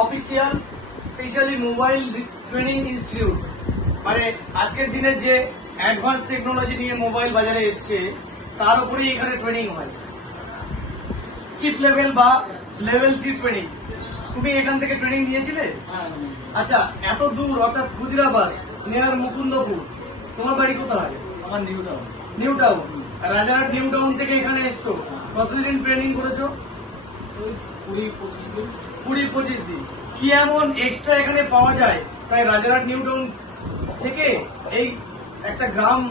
Official specially mobile training institute. মানে আজকের দিনে যে অ্যাডভান্স টেকনোলজি নিয়ে মোবাইল বাজারে এসছে তার উপরেই এখানে ট্রেনিং হয়। চিপ লেভেল বা লেভেল 3 ট্রেনিং। তুমি এখান থেকে ট্রেনিং নিয়েছিলে? আচ্ছা, এত দূর অর্থাৎ ক্ষুদিরাবাদ নিয়ার মুকুন্দপুর, তোমার বাড়ি কোথায়? আমার new town. New town. Rajarhat new town থেকে এখানে এসছো, কতদিন ট্রেনিং করেছো? 20-25 দিন। কি এমন এক্সট্রা এখানে পাওয়া যায় তাই রাজারহাট নিউ টাউন থেকে এই একটা গ্রাম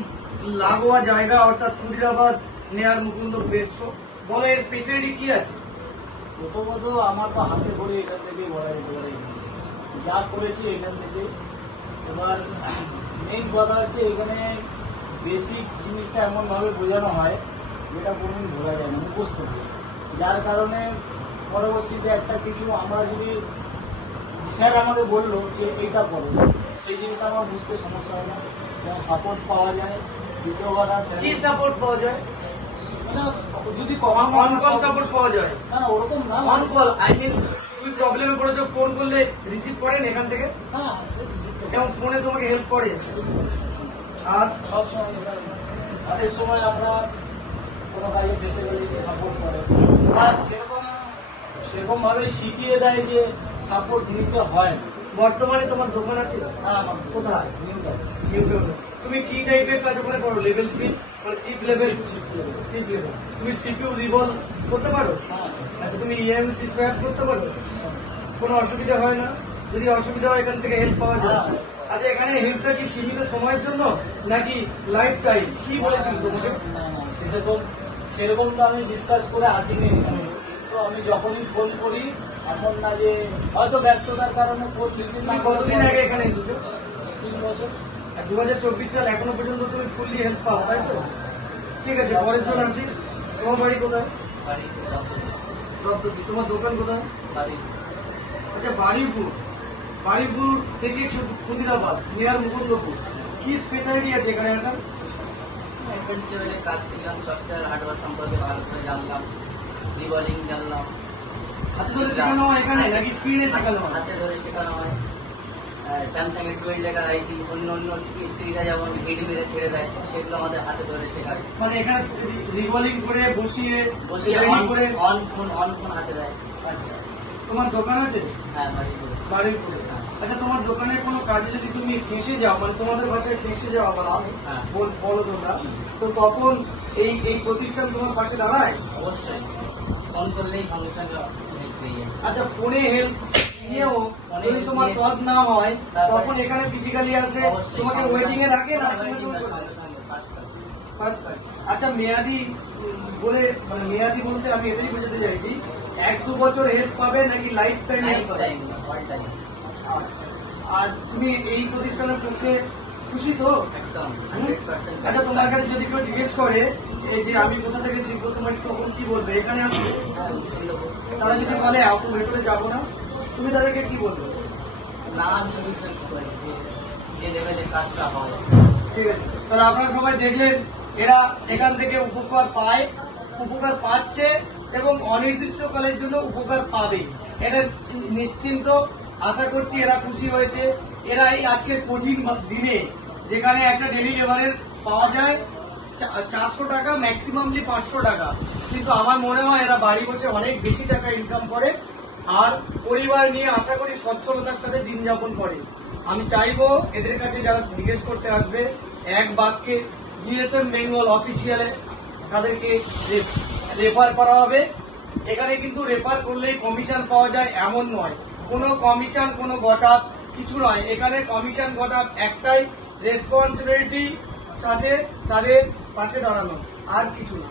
লাগোয়া জায়গা অর্থাৎ ক্ষুদিরাবাদ নেয়ার মুকুন্দপুর এসছো? বলো এর স্পেশালিটি কি আছে? প্রথমত আমার তো হাতে করে এখান থেকে বলা যেতে পারে, যা করেছি এখান থেকে। এবার মেইন কথা হচ্ছে এখানে বেসিক জিনিসটা এমনভাবে বোঝানো হয় যেটা কোনোদিন বোঝা যায় না মুখস্থ করে, যার কারণে পরবর্তীতে একটা কিছু আমরা যদি স্যার আমাকে বললো যে এইটা করো, সেই জিনিসটা আমার বুঝতে সমস্যা হয় না, যেমন সাপোর্ট পাওয়া যায়। দ্বিতীয় কথা কি সাপোর্ট পাওয়া যায়? যদি অন কল সাপোর্ট পাওয়া যায়? না ওরকম না, অন কল আই মিন তুমি প্রবলেমে পড়েছো, ফোন করলে রিসিভ করেন এখান থেকে হ্যাঁ এবং ফোনে তোমাকে হেল্প করে। আর সব সময় অনেক সময় আমরা কোনো কাজে ফেসে গেলে যে সাপোর্ট করে, আর সেরকম ভাবে শিখিয়ে দেয় যে সাপোর্ট নিতে হয়। বর্তমানে তোমার দোকান আছে? হ্যাঁ আমার কোথায়? New town. ইউটিউবে। তুমি কি টাইপের কাজ ওখানে করো? লেভেল 3 মানে চিপ লেভেল? Chip level. তুমি সিপিইউ রিভল করতে পারো? হ্যাঁ আচ্ছা, তুমি ইএমসি সোয়াপ করতে পারো? কোনো অসুবিধা হয় না? যদি অসুবিধা হয় এখান থেকে হেল্প পাওয়া যায়? আচ্ছা, এখানে হেল্পটা কি সীমিত সময়ের জন্য নাকি লাইফ টাইম? কি বলেছিল তোমাকে? না সেরকম তো আমি ডিসকাস করে আসিনি। তো আমি যখনই ফোন করি, এমন না যে হয়তো ব্যস্ততার কারণে ফোন রিসিভ তুমি কতদিন আগে এখানে এসেছো? 3 বছর। 2024 সাল এখনো পর্যন্ত তুমি ফুললি হেল্প পাও, তাই তো? ঠিক আছে, পরের জন আসি। তোমার বাড়ি কোথায়? দপ্তর। তোমার দোকান কোথায়? আচ্ছা, বাড়িপুর থেকে ক্ষুদিরাবাদ নিয়ার মুকুন্দপুর। কি স্পেশালিটি আছে এখানে আসার? অ্যাডভান্স লেভেলের কাজ শিখলাম, সফটওয়্যার হার্ডওয়্যার সম্পর্কে ভালো করে জানলাম, রিবলিং জানলাম। হাতে ধরে শেখানো হয় এখানে নাকি স্ক্রিনে শেখানো হয়? হাতে ধরে শেখানো হয়। স্যামসাং এর 12 লেখার আইসি, অন্য মিস্ত্রিরা যেমন হেডি মেরে ছেড়ে দেয়, সেগুলো আমাদের হাতে ধরে শেখায়। মানে এখানে রিভলিং করে বসিয়ে করে অন ফোন হাতে দেয়। আচ্ছা, তোমার দোকান আছে? হ্যাঁ, বাড়িপুরে। আচ্ছা, তোমার দোকানের কোনো কাজে যদি তুমি ফেঁসে যাও, মানে তোমাদের ভাষায় ফেঁসে যাওয়া বলা হ্যাঁ। বলো তোমরা, তো তখন এই প্রতিষ্ঠান তোমার পাশে দাঁড়ায়? অবশ্যই ফোন করলেই ফাংশন হেল্প পেয়ে যায়। আচ্ছা, ফোনে হেল্প নিয়েও যদি তোমার সলভ না হয় তখন এখানে ফিজিক্যালি আসলে তোমাকে ওয়েটিং এ রাখে না? আচ্ছা, মেয়াদি বলে মানে মেয়াদি বলতে আমি এটাই বোঝাতে চাইছি, 1-2 বছর হেল্প পাবে নাকি লাইফ টাইম হেল্প পাবে? আচ্ছা, আর তুমি এই প্রতিষ্ঠানের পক্ষে খুশি তো? একদম আচ্ছা, তোমার কাছে যদি কেউ জিজ্ঞেস করে যে আমি কোথা থেকে শিখবো, তোমাকে তখন কি বলবে? এখানে আসবে? তারা যদি বলে এত ভেতরে যাবো না, তুমি তাদেরকে কি বলবে? না, আমি যে লেভেলের কাজটা হয়। ঠিক আছে, তাহলে আপনারা সবাই দেখলেন এরা এখান থেকে উপকার পাচ্ছে এবং অনির্দিষ্টকালের জন্য উপকার পাবে। এটা নিশ্চিন্ত। আশা করছি এরা খুশি হয়েছে। এরা এই আজকের কঠিন দিনে যেখানে একটা ডেলি লেবারের পাওয়া যায় 400 টাকা, ম্যাক্সিমামলি 500 টাকা, কিন্তু আমার মনে হয় এরা বাড়ি বসে অনেক বেশি টাকা ইনকাম করে আর পরিবার নিয়ে আশা করি সচ্ছলতার সাথে দিন যাপন করে। আমি চাইবো এদের কাছে যারা জিজ্ঞেস করতে আসবে এক বাক্যে জিএসএম বেঙ্গল অফিসিয়ালে তাদেরকে রেফার করা হবে। এখানে কিন্তু রেফার করলেই কমিশন পাওয়া যায় এমন নয়, কোনো কমিশন কোনো গটাপ কিছু নয়। এখানে কমিশন গটাপ একটাই, রেসপন্সিবিলিটি সাথে তাদের পাশে দাঁড়ানো, আর কিছু না।